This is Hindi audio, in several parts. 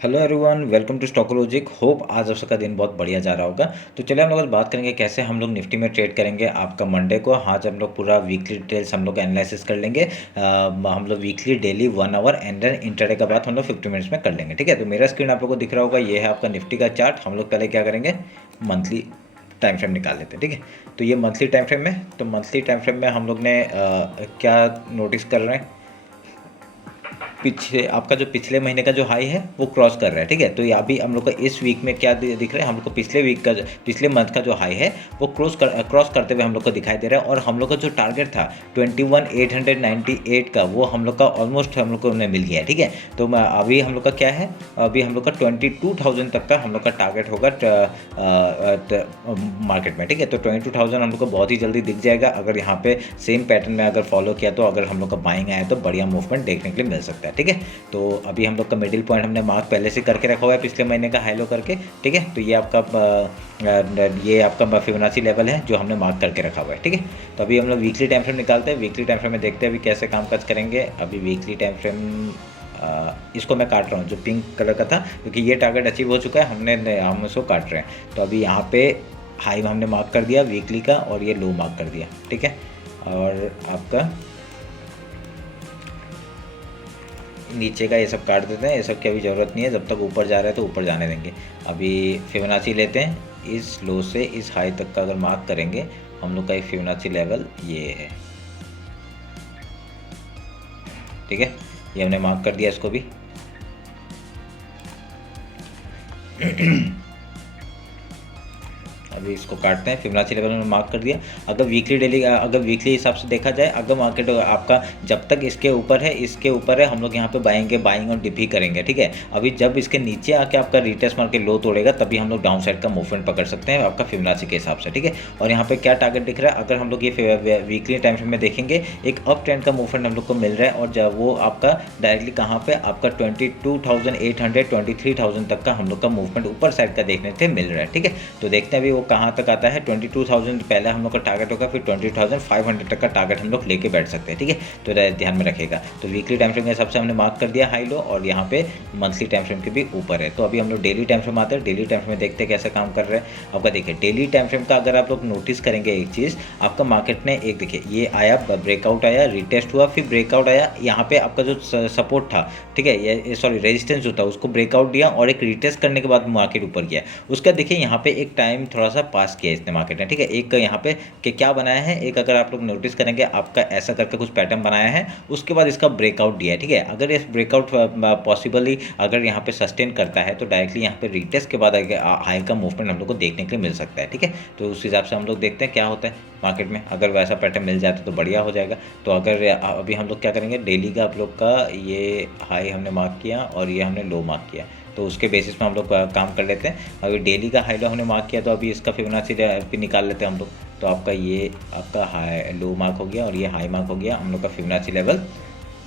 Hello everyone, welcome to Stockologic. Hope आज आप सबका दिन बहुत बढ़िया जा रहा होगा। तो चलिए हम लोग आज बात करेंगे कैसे हम लोग निफ्टी में ट्रेड करेंगे आपका मंडे को। आज हम लोग पूरा वीकली डिटेल्स हम लोग एनालिसिस कर लेंगे। हम लोग weekly daily 1 our and intraday का बात हम लोग 50 मिनट्स में कर लेंगे। ठीक है, तो मेरा स्क्रीन आप लोग को दिख रहा होगा, ये है आपका निफ्टी का चार्ट। हम लोग पहले क्या करेंगे, मंथली टाइम फ्रेम निकाल लेते हैं। ठीक है, तो ये मंथली टाइम फ्रेम में, तो मंथली टाइम फ्रेम में हम लोग ने क्या नोटिस कर रहे हैं, पीछे आपका जो पिछले महीने का जो हाई है वो क्रॉस कर रहा है। ठीक है, तो ये अभी हम लोग को इस वीक में क्या दिख रहा है, हम लोग को पिछले वीक का पिछले मंथ का जो हाई है वो क्रॉस करते हुए हम लोग को दिखाई दे रहा है। और हम लोग का जो टारगेट था 21,898 का, वो हम लोग का ऑलमोस्ट हम लोग को मिल गया है। ठीक है, तो अभी हम लोग का क्या है, अभी हम लोग का 22,000 तक का हम लोग का टारगेट होगा मार्केट में। ठीक है, तो 22,000 हम लोग को बहुत ही जल्दी दिख जाएगा। अगर यहाँ पे सेम पैटर्न में अगर फॉलो किया तो अगर हम लोग का बाइंग आया तो बढ़िया मूवमेंट देखने के लिए मिल सकता है। ठीक है, तो अभी हम लोग का मिडिल पॉइंट हमने मार्क पहले से करके रखा हुआ है पिछले महीने का हाई लो करके। ठीक है, तो ये आपका फिबोनाची लेवल है जो हमने मार्क करके रखा हुआ है। ठीक है, तो अभी हम लोग वीकली टाइम फ्रेम निकालते हैं। वीकली टाइम फ्रेम में देखते हैं अभी कैसे कामकाज करेंगे। अभी वीकली टाइम फ्रेम इसको मैं काट रहा हूँ जो पिंक कलर का था, क्योंकि ये टारगेट अचीव हो चुका है, हम इसको काट रहे हैं। तो अभी यहाँ पे हाई हमने मार्क कर दिया वीकली का और ये लो मार्क कर दिया। ठीक है, और आपका नीचे का ये सब काट देते हैं, ये सब की अभी ज़रूरत नहीं है। जब तक ऊपर जा रहा है तो ऊपर जाने देंगे। अभी फिबोनाची लेते हैं, इस लो से इस हाई तक का अगर मार्क करेंगे हम लोग का एक फिबोनाची लेवल ये है। ठीक है, ये हमने मार्क कर दिया इसको भी। अभी इसको काटते हैं, फिबोनाची लेवल में मार्क कर दिया। अगर वीकली हिसाब से देखा जाए, अगर मार्केट आपका जब तक इसके ऊपर है हम लोग यहाँ पे बाइंग और डिप ही करेंगे। ठीक है, अभी जब इसके नीचे आके आपका रिटेस्ट मार के लो तोड़ेगा तभी हम लोग डाउन साइड का मूवमेंट पकड़ सकते हैं आपका फिबोनाची के हिसाब से। ठीक है, और यहाँ पे क्या टारगेट दिख रहा है, अगर हम लोग ये वीकली टाइम फ्रेम में देखेंगे, एक अप ट्रेंड का मूवमेंट हम लोग को मिल रहा है। और जब वो आपका डायरेक्टली कहाँ पे आपका 22,800 23,000 तक का हम लोग का मूवमेंट ऊपर साइड का देखने से मिल रहा है। ठीक है, तो देखते हैं अभी वो कहाँ तक आता है। 22,000 पहले हम लोग का टारगेट होगा, फिर 20,500 तक का टारगेट हम लोग लेके बैठ सकते हैं। ठीक है, तो ध्यान में रखेगा। तो वीकली टाइम फ्रेम के हिसाब से हमने मार्क कर दिया हाई लो, और यहाँ पे मंथली टाइम फ्रेम के भी ऊपर है। तो अभी हम लोग डेली टाइम फ्रेम आते हैं, डेली टाइम फ्रेम में देखते हैं कैसे काम कर रहे हैं। आपका देखिए डेली टाइम फ्रेम का अगर आप लोग नोटिस करेंगे एक चीज़, आपका मार्केट ने एक देखिए ये आया, ब्रेकआउट आया, रिटेस्ट हुआ, फिर ब्रेकआउट आया। यहाँ पे आपका जो सपोर्ट था, ठीक है, ये सॉरी रेजिस्टेंस जो था उसको ब्रेकआउट दिया और एक रिटेस्ट करने के बाद मार्केट ऊपर गया। उसका देखिए यहाँ पे एक टाइम थोड़ा सा पास किया इसने मार्केट ने। ठीक है, एक यहाँ पे कि क्या बनाया है, एक अगर आप लोग नोटिस करेंगे आपका ऐसा करके कुछ पैटर्न बनाया है, उसके बाद इसका ब्रेकआउट दिया है। ठीक है, अगर इस ब्रेकआउट पॉसिबली अगर यहाँ पे सस्टेन करता है तो डायरेक्टली यहाँ पे रिटेस्ट के बाद हाई का मूवमेंट हम लोग को देखने के लिए मिल सकता है। ठीक है, तो उस हिसाब से हम लोग देखते हैं क्या होता है मार्केट में। अगर वैसा पैटर्न मिल जाता तो बढ़िया हो जाएगा। तो अगर अभी हम लोग क्या करेंगे, डेली का आप लोग का ये हाई हमने मार्क किया और ये हमने लो मार्क किया, तो उसके बेसिस पे हम लोग काम कर लेते हैं। अभी डेली का हाई लो हमने मार्क किया, तो अभी इसका फिबोनाची भी निकाल लेते हैं हम लोग। तो आपका ये आपका हाई लो मार्क हो गया और ये हाई मार्क हो गया। हम लोग का फिबोनाची लेवल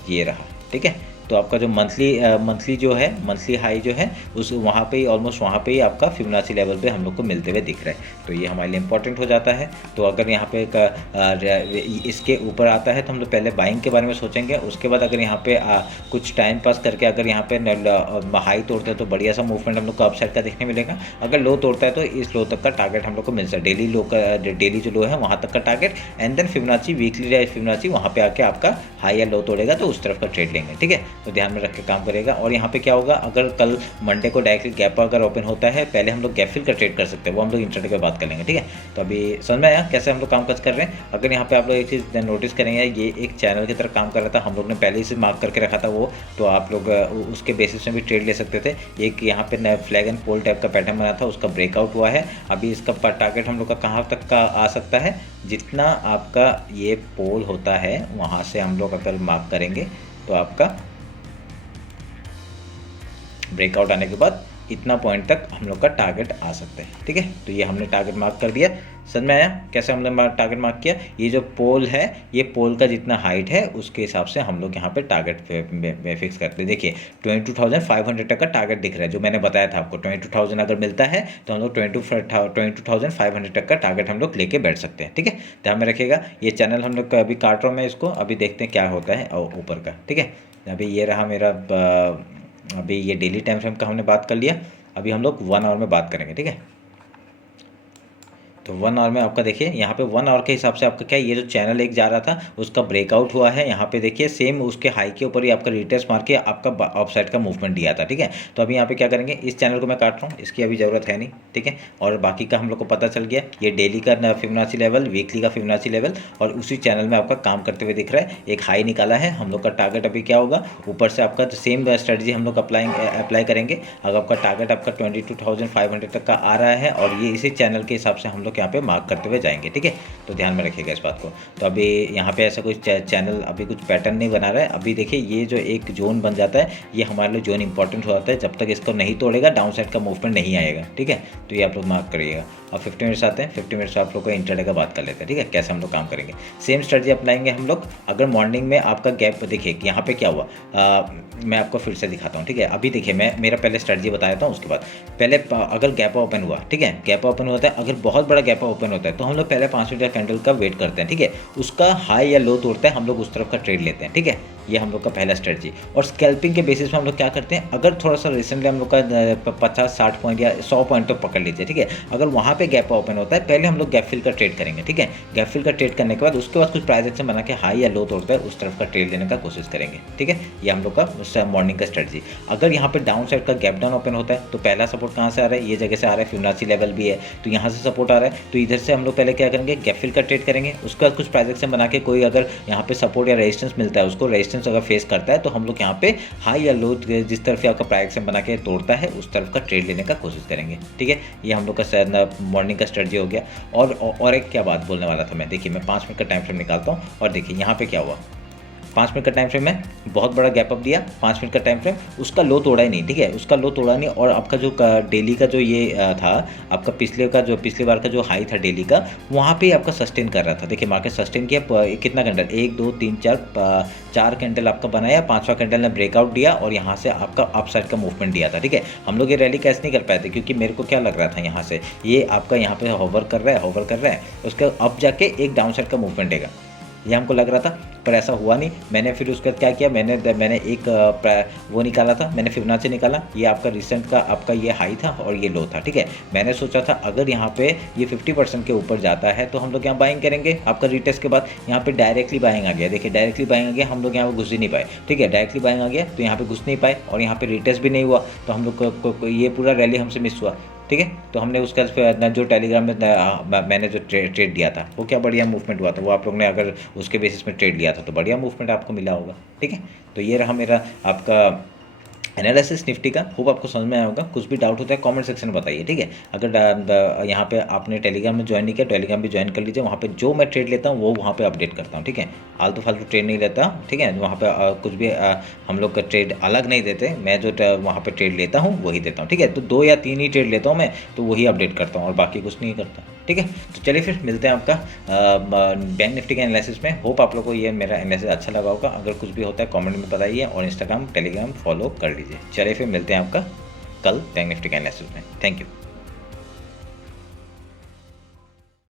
ये रहा। ठीक है, तो आपका जो मंथली जो है, मंथली हाई जो है उस वहाँ पे ही ऑलमोस्ट वहाँ पे ही आपका फिबोनाची लेवल पे हम लोग को मिलते हुए दिख रहा है। तो ये हमारे लिए इंपॉर्टेंट हो जाता है। तो अगर यहाँ पे इसके ऊपर आता है तो हम लोग पहले बाइंग के बारे में सोचेंगे। उसके बाद अगर यहाँ पे कुछ टाइम पास करके अगर यहाँ पे हाई तोड़ते हैं तो बढ़िया सा मूवमेंट हम लोग को अपसाइड का देखने मिलेगा। अगर लो तोड़ता है तो इस लो तक का टारगेट हम लोग को मिल सकता है, डेली जो लो है वहाँ तक का target. And then Fibonacci weekly Fibonacci वहाँ पे आके आपका हाई या लो तोड़ेगा तो उस तरफ का ट्रेड लेंगे। ठीक है, तो ध्यान में रख के काम करेगा। और यहाँ पे क्या होगा, अगर कल मंडे को डायरेक्टली गैप अगर ओपन होता है, पहले हम लोग गैप फिल का ट्रेड कर सकते हैं, वो हम लोग इंट्राडे पे बात कर लेंगे। ठीक है, तो अभी समझ में आया कैसे हम लोग काम काज कर रहे हैं। अगर यहाँ पे आप लोग एक चीज़ नोटिस करेंगे, ये एक चैनल की तरह काम कर रहा था, हम लोग ने पहले ही से मार्क करके रखा था वो, तो आप लोग उसके बेसिस में भी ट्रेड ले सकते थे। एक यहाँ पे नया फ्लैग एंड पोल टाइप का पैटर्न बना था, उसका ब्रेकआउट हुआ है। अभी इसका टारगेट हम लोग का कहाँ तक का आ सकता है, जितना आपका ये पोल होता है वहाँ से हम लोग अगर मार्क करेंगे तो आपका ब्रेकआउट आने के बाद इतना पॉइंट तक हम लोग का टारगेट आ सकता है। ठीक है, तो ये हमने टारगेट मार्क कर दिया। समझ में आया कैसे हमने टारगेट मार्क किया। ये जो पोल है, ये पोल का जितना हाइट है उसके हिसाब से हम लोग यहाँ पे टारगेट में फिक्स करते हैं। देखिए 22,500 तक का टारगेट दिख रहा है, जो मैंने बताया था आपको। 22,000 अगर मिलता है तो हम लोग 22,500 तक का टारगेट हम लोग लेके बैठ सकते हैं। ठीक है, ध्यान में रखिएगा। ये चैनल हम लोग अभी काट रहा हूँ मैं इसको, अभी देखते हैं क्या होता है ऊपर का। ठीक है, अभी ये रहा मेरा अभी ये डेली टाइम फ्रेम का हमने बात कर लिया, अभी हम लोग 1 आवर में बात करेंगे, ठीक है। तो 1 आवर में आपका देखिए यहाँ पे 1 आवर के हिसाब से आपका क्या ये जो चैनल एक जा रहा था उसका ब्रेकआउट हुआ है, यहाँ पे देखिए सेम उसके हाई के ऊपर ही आपका रिटेस्ट मार के आपका ऑफसाइड का मूवमेंट दिया था, ठीक है। तो अभी यहाँ पे क्या करेंगे, इस चैनल को मैं काट रहा हूँ, इसकी अभी ज़रूरत है नहीं, ठीक है। और बाकी का हम लोग को पता चल गया, ये डेली का फिबोनाची लेवल, वीकली का फिबोनाची लेवल, और उसी चैनल में आपका काम करते हुए दिख रहा है। एक हाई निकाला है, हम लोग का टारगेट अभी क्या होगा, ऊपर से आपका सेम स्ट्रेटजी हम लोग अप्लाई करेंगे। अगर आपका टारगेट आपका 22,500 तक का आ रहा है और ये इसी चैनल के हिसाब से हम लोग यहाँ पे मार्क करते हुए जाएंगे, ठीक है। तो ध्यान में रखिएगा इस बात को। तो अभी यहाँ पे ऐसा कुछ चैनल अभी कुछ पैटर्न नहीं बना रहा है। अभी देखिए ये जो एक जोन बन जाता है, ये हमारे लिए जोन इंपॉर्टेंट हो जाता है। जब तक इसको नहीं तोड़ेगा डाउन साइड का मूवमेंट नहीं आएगा, ठीक है। तो ये आप लोग मार्क करिएगा। और 50 मिनट्स आते हैं, 50 मिनट्स आप लोग को इंट्राडे का बात कर लेते हैं, ठीक है, कैसे हम लोग काम करेंगे। सेम स्ट्रेटजी अपनाएंगे हम लोग। अगर मॉर्निंग में आपका गैप देखिए यहाँ पे क्या हुआ, मैं आपको फिर से दिखाता हूँ, ठीक है। अभी देखिए मैं मेरा पहले स्ट्रेटजी बता देता हूँ, उसके बाद पहले अगर गैप ओपन हुआ, ठीक है, गैप ओपन होता है, अगर बहुत बड़ा गैप ओपन होता है तो हम लोग पहले 5 मिनट का कैंडल का वेट करते हैं, ठीक है। उसका हाई या लो तोड़ता है, हम लोग उस तरफ का ट्रेड लेते हैं, ठीक है। ये हम लोग का पहला स्ट्रेटजी। और स्कैल्पिंग के बेसिस में हम लोग क्या करते हैं, अगर थोड़ा सा रिसेंटली हम लोग का 50-60 पॉइंट या 100 पॉइंट तो पकड़ लीजिए, ठीक है। अगर वहाँ पे गैप ओपन होता है, पहले हम लोग गैप फिल का ट्रेड करेंगे, ठीक है। गैप फिल का ट्रेड करने के बाद उसके बाद कुछ प्राइस एक्शन बना के हाई या लो तोड़ता है, उस तरफ का ट्रेड लेने का कोशिश करेंगे, ठीक है। ये हम लोग का मॉर्निंग का स्ट्रेटजी। अगर यहाँ पे डाउन साइड का गैप डाउन ओपन होता है तो पहला सपोर्ट कहाँ से आ रहा है, ये जगह से आ रहा है, फिबोनाची लेवल भी है, तो यहाँ से सपोर्ट आ रहा है। तो इधर से हम लोग पहले क्या करेंगे, गैप फिल का ट्रेड करेंगे। उसके बाद कुछ प्राइस एक्शन बना के कोई अगर यहाँ पे सपोर्ट या रेजिस्टेंस मिलता है, उसको रेजिस्टेंस अगर फेस करता है तो हम लोग यहाँ पे हाई या लो जिस तरफ आपका प्राइस एक्शन बना के तोड़ता है उस तरफ का ट्रेड लेने का कोशिश करेंगे, ठीक है। ये हम लोग का मॉर्निंग का स्ट्रेटजी हो गया। और एक क्या बात बोलने वाला था मैं, देखिए मैं 5 मिनट का टाइम फ्रेम निकालता हूँ और देखिए यहाँ पे क्या हुआ। 5 मिनट का टाइम फ्रेम में बहुत बड़ा गैप अप दिया, 5 मिनट का टाइम फ्रेम, उसका लो तोड़ा ही नहीं, ठीक है, उसका लो तोड़ा नहीं। और आपका जो डेली का जो ये था आपका पिछले बार का जो हाई था डेली का, वहाँ पे आपका सस्टेन कर रहा था। देखिए मार्केट सस्टेन किया कितना कैंडल, 1 2 3 4 कैंडल आपका बनाया, 5वां कैंडल ने ब्रेकआउट दिया और यहाँ से आपका अपसाइड का मूवमेंट दिया था, ठीक है। हम लोग ये रैली कैश नहीं कर पाए थे क्योंकि मेरे को क्या लग रहा था, यहाँ से ये आपका यहाँ पे होवर कर रहा है, उसके अब जाके एक डाउन साइड का मूवमेंट देगा, ये हमको लग रहा था, पर ऐसा हुआ नहीं। मैंने फिर उसके बाद क्या किया, मैंने एक वो निकाला था, मैंने फिबोनाची निकाला। ये आपका रिसेंट का आपका ये हाई था और ये लो था, ठीक है। मैंने सोचा था अगर यहाँ पे ये 50% के ऊपर जाता है तो हम लोग यहाँ बाइंग करेंगे। आपका रिटेस्ट के बाद यहाँ पे डायरेक्टली बाइंग आ गया, देखिए डायरेक्टली बाइंग आ गया, हम लोग यहाँ पे घुस ही नहीं पाए, ठीक है। डायरेक्टली बाइंग आ गया तो यहाँ पे घुस नहीं पाए और यहाँ पे रिटेस्ट भी नहीं हुआ, तो हम लोग को ये पूरा रैली हमसे मिस हुआ, ठीक है। तो हमने उसका जो टेलीग्राम में मैंने जो ट्रेड दिया था वो क्या बढ़िया मूवमेंट हुआ था, वो आप लोग ने अगर उसके बेसिस में ट्रेड लिया था तो बढ़िया मूवमेंट आपको मिला होगा, ठीक है। तो ये रहा मेरा आपका एनालिसिस निफ्टी का। होप आपको समझ में आया होगा। कुछ भी डाउट होता है कमेंट सेक्शन में बताइए, ठीक है। अगर यहाँ पे आपने टेलीग्राम में ज्वाइन नहीं किया, टेलीग्राम भी ज्वाइन कर लीजिए। वहाँ पे जो मैं ट्रेड लेता हूँ वो वहाँ पे अपडेट करता हूँ, ठीक है। आलतू फालतू ट्रेड नहीं लेता, ठीक है। वहाँ पे कुछ भी हम लोग का ट्रेड अलग नहीं देते, मैं जो वहाँ पे ट्रेड लेता हूँ वही देता हूँ, ठीक है। तो 2 या 3 ही ट्रेड लेता हूँ मैं, तो वही अपडेट करता हूँ और बाकी कुछ नहीं करता, ठीक है। तो चलिए फिर मिलते हैं आपका बैंक निफ्टी के एनालिसिस में। होप आप लोग को ये मेरा एनालिसिस अच्छा लगा होगा। अगर कुछ भी होता है कमेंट में बताइए और इंस्टाग्राम टेलीग्राम फॉलो कर लीजिए। चलिए फिर मिलते हैं आपका कल बैंक निफ्टी के एनालिसिस में। Thank you.